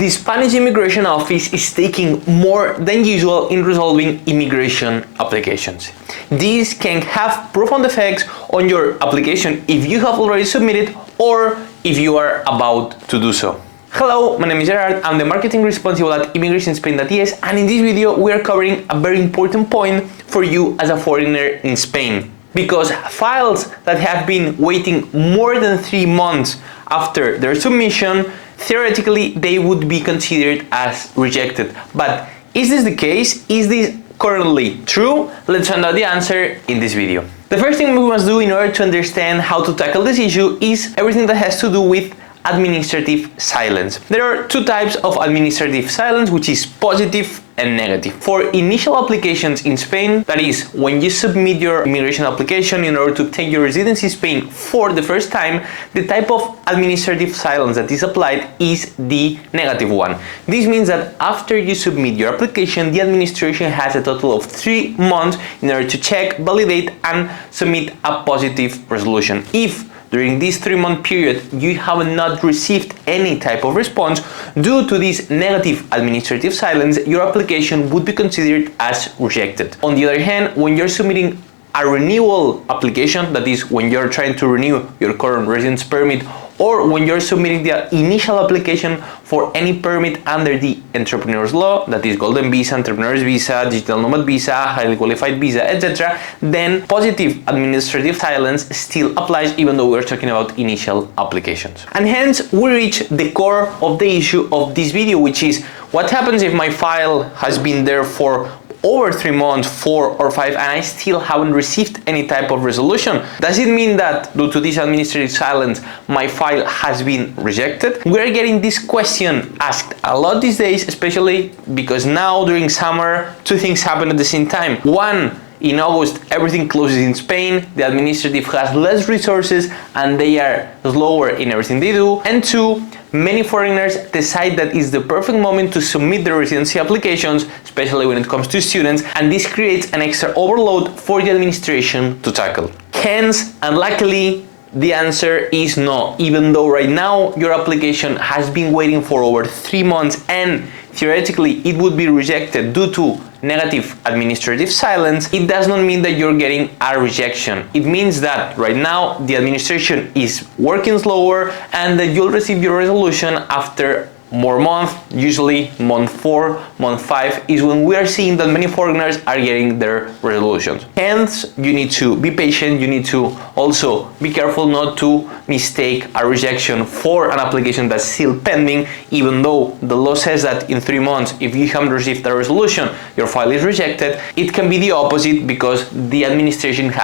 the Spanish immigration office is taking more than usual in resolving immigration applications. This can have profound effects on your application if you have already submitted or if you are about to do so. Hello, my name is Gerard, I'm the marketing responsible at immigrationspain.es, and in this video we are covering a very important point for you as a foreigner in Spain. Because files that have been waiting more than 3 months after their submission, theoretically they would be considered as rejected. But is this the case? Is this currently true? Let's find out the answer in this video. The first thing we must do in order to understand how to tackle this issue is everything that has to do with administrative silence. There are two types of administrative silence, which is positive and negative. For initial applications in Spain, that is, when you submit your immigration application in order to obtain your residency in Spain for the first time, the type of administrative silence that is applied is the negative one. This means that after you submit your application, the administration has a total of 3 months in order to check, validate, and submit a positive resolution. If during this 3-month period you have not received any type of response due to this negative administrative silence, your application would be considered as rejected. On the other hand, when you're submitting a renewal application, that is when you're trying to renew your current residence permit, or when you're submitting the initial application for any permit under the entrepreneur's law, that is golden visa, entrepreneur's visa, digital nomad visa, highly qualified visa, etc., then positive administrative silence still applies even though we're talking about initial applications. And hence we reach the core of the issue of this video, which is what happens if my file has been there for over 3 months, 4 or 5, and I still haven't received any type of resolution? Does it mean that due to this administrative silence my file has been rejected? We are getting this question asked a lot these days, especially because now during summer 2 things happen at the same time. One, in August everything closes in Spain, the administrative has less resources and they are slower in everything they do. And 2, many foreigners decide that it's the perfect moment to submit their residency applications, especially when it comes to students, and this creates an extra overload for the administration to tackle. Hence, unluckily, the answer is no. Even though right now your application has been waiting for over 3 months and theoretically it would be rejected due to negative administrative silence, it does not mean that you're getting a rejection. It means that right now the administration is working slower and that you'll receive your resolution after more months. Usually month 4, month 5 is when we are seeing that many foreigners are getting their resolutions. Hence, you need to be patient. You need to also be careful not to mistake a rejection for an application that's still pending, even though the law says that in 3 months, if you haven't received a resolution, your file is rejected. It can be the opposite because the administration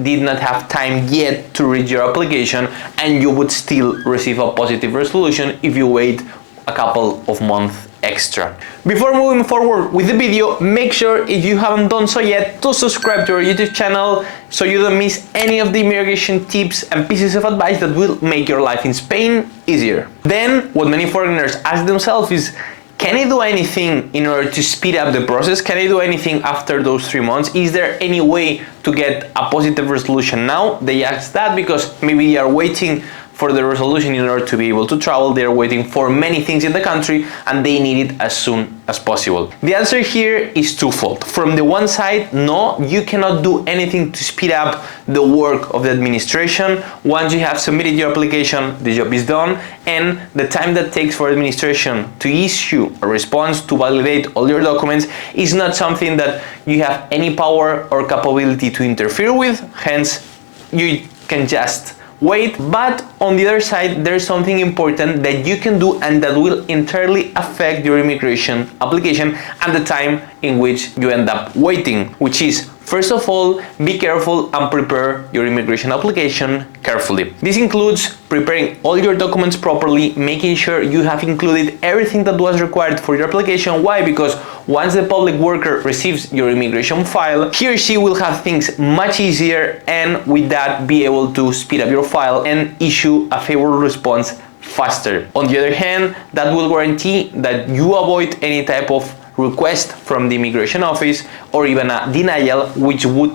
did not have time yet to read your application, and you would still receive a positive resolution if you wait a couple of months extra. Before moving forward with the video, make sure, if you haven't done so yet, to subscribe to our YouTube channel so you don't miss any of the immigration tips and pieces of advice that will make your life in Spain easier. Then, what many foreigners ask themselves is, can I do anything in order to speed up the process? Can I do anything after those 3 months? Is there any way to get a positive resolution now? They ask that because maybe they are waiting for the resolution in order to be able to travel. They're waiting for many things in the country and they need it as soon as possible. The answer here is twofold. From the one side, no, you cannot do anything to speed up the work of the administration. Once you have submitted your application, the job is done, and the time that takes for administration to issue a response, to validate all your documents, is not something that you have any power or capability to interfere with. Hence, you can just wait. But on the other side, there's something important that you can do and that will entirely affect your immigration application and the time in which you end up waiting, which is, first of all, be careful and prepare your immigration application carefully. This includes preparing all your documents properly, making sure you have included everything that was required for your application. Why? Because once the public worker receives your immigration file, he or she will have things much easier, and with that be able to speed up your file and issue a favorable response faster. On the other hand, that will guarantee that you avoid any type of request from the immigration office or even a denial, which would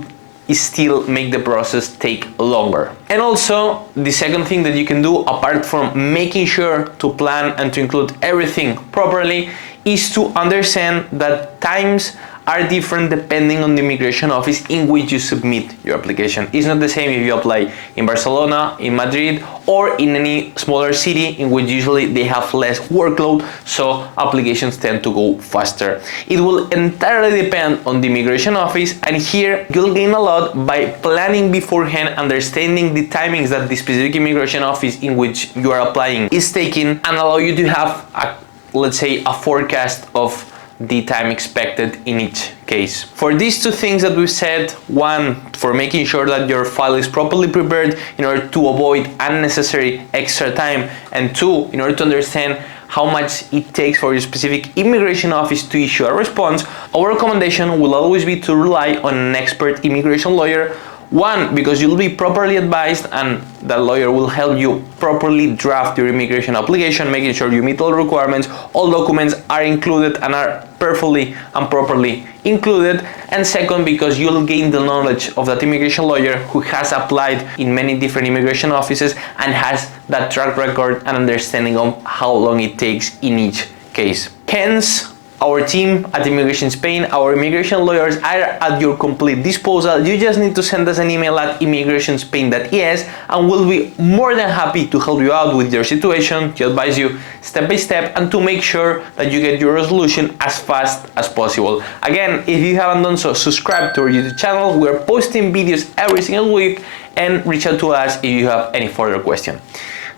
still make the process take longer. And also, the second thing that you can do, apart from making sure to plan and to include everything properly, is to understand that times are different depending on the immigration office in which you submit your application. It's not the same if you apply in Barcelona, in Madrid, or in any smaller city in which usually they have less workload, so applications tend to go faster. It will entirely depend on the immigration office, and here you'll gain a lot by planning beforehand, understanding the timings that the specific immigration office in which you are applying is taking, and allow you to have a, let's say, a forecast of the time expected in each case. For these two things that we've said, one, for making sure that your file is properly prepared in order to avoid unnecessary extra time, and two, in order to understand how much it takes for your specific immigration office to issue a response, our recommendation will always be to rely on an expert immigration lawyer. One, because you'll be properly advised and the lawyer will help you properly draft your immigration application, making sure you meet all requirements, all documents are included and are perfectly and properly included. And second, because you'll gain the knowledge of that immigration lawyer who has applied in many different immigration offices and has that track record and understanding of how long it takes in each case. Hence, our team at Immigration Spain, our immigration lawyers are at your complete disposal. You just need to send us an email at immigrationspain.es and we'll be more than happy to help you out with your situation, to advise you step by step, and to make sure that you get your resolution as fast as possible. Again, if you haven't done so, subscribe to our YouTube channel. We're posting videos every single week, and reach out to us if you have any further question.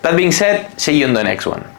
That being said, see you in the next one.